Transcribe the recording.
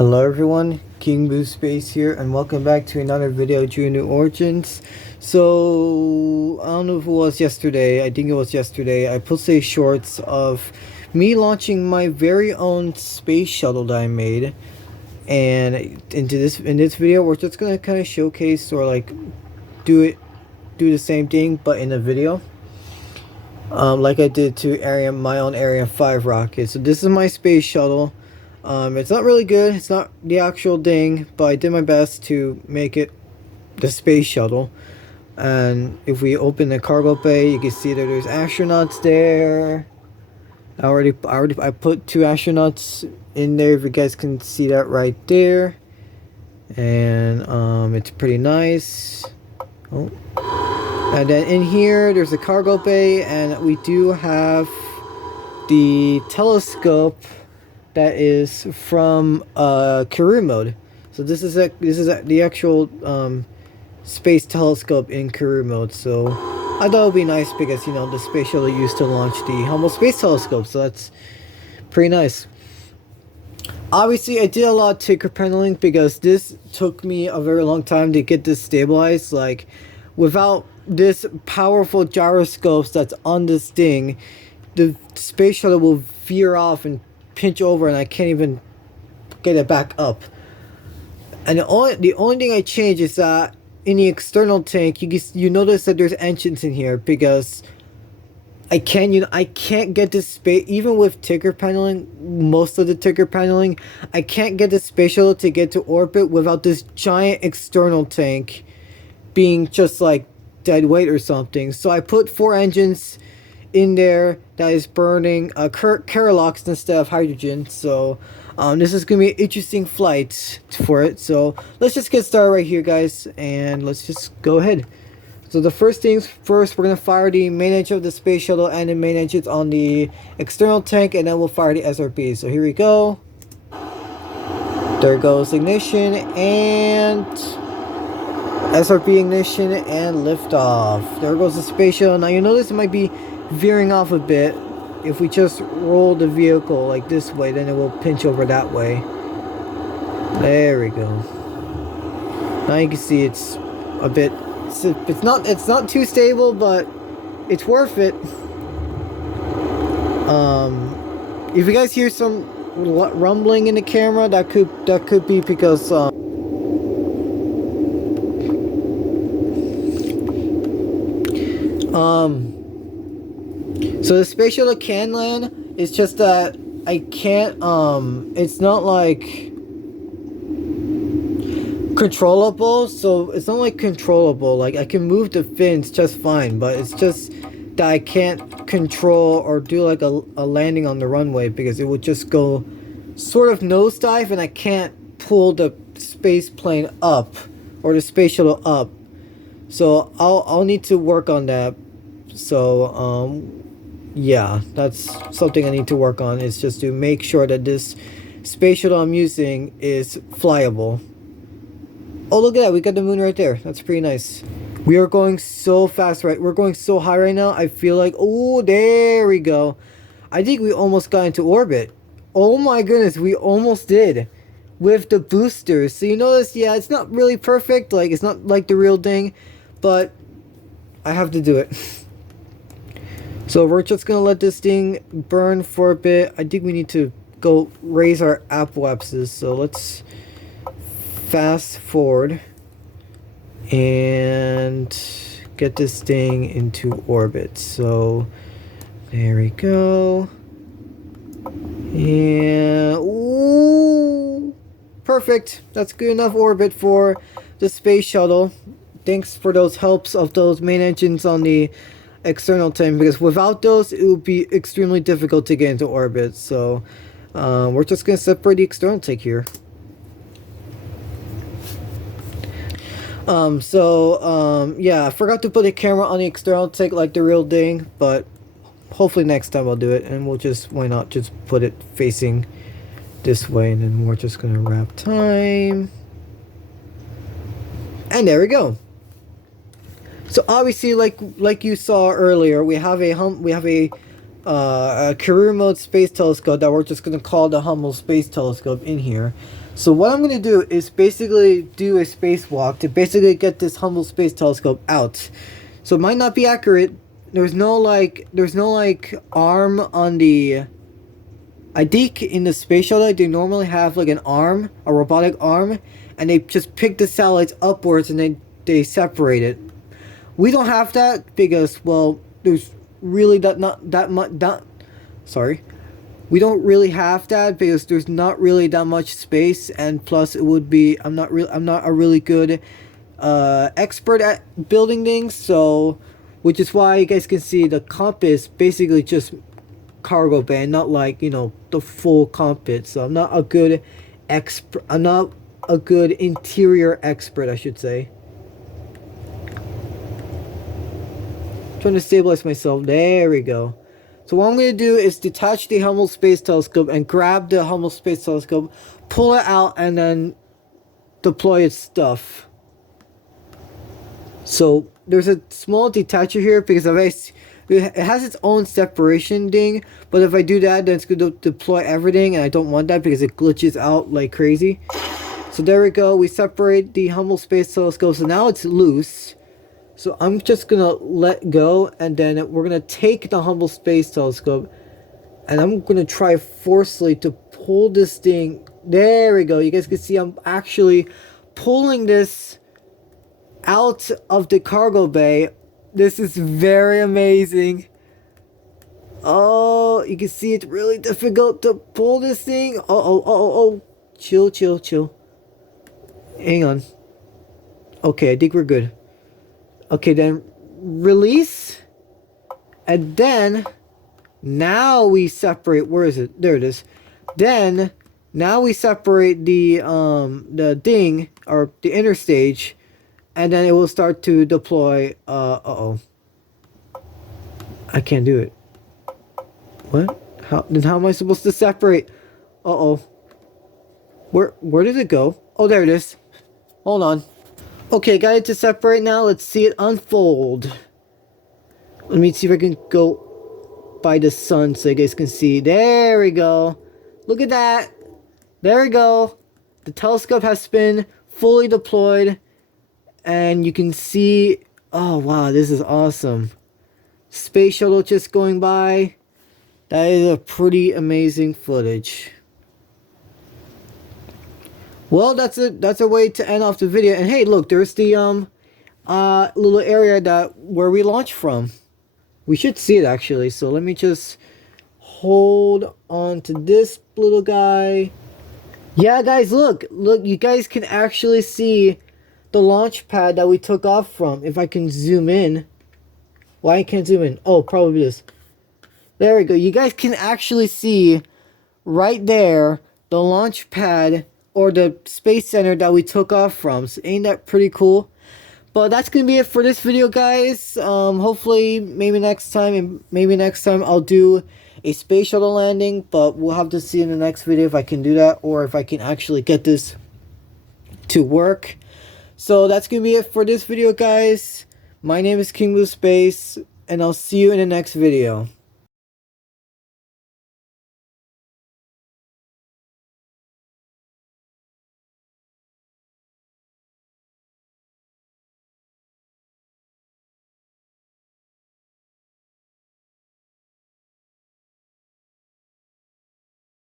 Hello everyone, King Blue Space here, and welcome back to another video, Juno Origins. So, I don't know if it was yesterday, I think it was yesterday, I posted shorts of me launching my very own space shuttle that I made. And in this video, we're just gonna kind of showcase or like do the same thing, but in a video. Like I did to my own Ariane 5 rocket. So this is my space shuttle. It's not really good, it's not the actual thing, but I did my best to make it the space shuttle. And if we open the cargo bay, you can see that there's astronauts there. I put 2 astronauts in there, if you guys can see that right there. And it's pretty nice. Oh. And then in here there's a cargo bay, and we do have the telescope that is from career mode. So this is the actual space telescope in career mode. So I thought it would be nice because, you know, the space shuttle used to launch the Hubble Space Telescope, so that's pretty nice. Obviously I did a lot of ticker paneling because this took me a very long time to get this stabilized. Like, without this powerful gyroscopes that's on this thing, the space shuttle will veer off and pinch over, and I can't even get it back up. And the only thing I changed is that in the external tank, you notice that there's engines in here because I can't get this space, even with ticker paneling, most of the ticker paneling, I can't get the space shuttle to get to orbit without this giant external tank being just like dead weight or something. So I put 4 engines in there that is burning Kerolox instead of hydrogen. So this is gonna be an interesting flight for it. So let's just get started right here, guys, and let's just go ahead. So the first things first, we're gonna fire the main engine of the space shuttle and the main engines on the external tank, and then we'll fire the SRB. So here we go. There goes ignition and SRB ignition and liftoff. There goes the space shuttle. Now you notice it might be veering off a bit. If we just roll the vehicle like this way, then it will pinch over that way. There we go. Now you can see it's a bit, it's not too stable, but it's worth it. If you guys hear some rumbling in the camera, that could be because so the space shuttle can land, it's just that I can't, it's not like controllable, so it's not like controllable, like I can move the fins just fine, but it's just that I can't control or do like a landing on the runway because it would just go sort of nosedive, and I can't pull the space plane up or the space shuttle up. So I'll need to work on that. So yeah, that's something I need to work on, is just to make sure that this space shuttle I'm using is flyable. Oh, look at that, we got the moon right there. That's pretty nice. We are going so fast, right? We're going so high right now. I feel like, oh, there we go. I think we almost got into orbit. Oh my goodness, we almost did with the boosters. So you notice, yeah, it's not really perfect, like it's not like the real thing, but I have to do it. So we're just gonna let this thing burn for a bit. I think we need to go raise our apoapses. So let's fast forward and get this thing into orbit. So there we go. And ooh, perfect. That's good enough orbit for the space shuttle. Thanks for those helps of those main engines on the external tank, because without those it would be extremely difficult to get into orbit. So we're just gonna separate the external tank here. Yeah, I forgot to put a camera on the external tank like the real thing, but hopefully next time I'll do it, and we'll just, why not just put it facing this way, and then we're just gonna wrap time, and there we go. So obviously, like you saw earlier, we have a a career mode space telescope that we're just going to call the Hubble Space Telescope in here. So what I'm going to do is basically do a spacewalk to basically get this Hubble Space Telescope out. So it might not be accurate. There's no like arm on the, I think in the space shuttle they normally have like an arm, a robotic arm, and they just pick the satellites upwards and they separate it. We don't have that because, well, there's really not that much. Sorry, we don't really have that because there's not really that much space, and plus it would be, I'm not a really good expert at building things, so which is why you guys can see the compass basically just cargo bay, not like, you know, the full compass. So I'm not a good expert. I'm not a good interior expert, I should say. Trying to stabilize myself. There we go. So what I'm going to do is detach the Hubble Space Telescope and grab the Hubble Space Telescope, pull it out, and then deploy its stuff. So there's a small detacher here because it has its own separation thing, but if I do that, then it's going to deploy everything, and I don't want that because it glitches out like crazy. So there we go. We separate the Hubble Space Telescope, so now it's loose. So I'm just gonna let go, and then we're gonna take the Hubble Space Telescope, and I'm gonna try forcefully to pull this thing. There we go. You guys can see I'm actually pulling this out of the cargo bay. This is very amazing. Oh, you can see it's really difficult to pull this thing. Oh. Chill. Hang on. Okay, I think we're good. Okay, then release, and then now we separate. Where is it? There it is. Then now we separate the thing, or the inner stage, and then it will start to deploy. I can't do it. What? How am I supposed to separate? Where did it go? Oh, there it is. Hold on. Okay, got it to separate now. Let's see it unfold. Let me see if I can go by the sun so you guys can see. There we go. Look at that. There we go. The telescope has been fully deployed. And you can see... Oh, wow. This is awesome. Space shuttle just going by. That is a pretty amazing footage. Well, that's a way to end off the video. And hey, look, there's the little area where we launched from. We should see it actually. So let me just hold on to this little guy. Yeah, guys, look, you guys can actually see the launch pad that we took off from. If I can zoom in. Why I can't zoom in? Oh, probably this. There we go. You guys can actually see right there the launch pad or the space center that we took off from. So ain't that pretty cool? But that's gonna be it for this video, guys. Hopefully maybe next time I'll do a space shuttle landing, but we'll have to see in the next video if I can do that or if I can actually get this to work. So that's gonna be it for this video, guys. My name is King Blue Space, and I'll see you in the next video.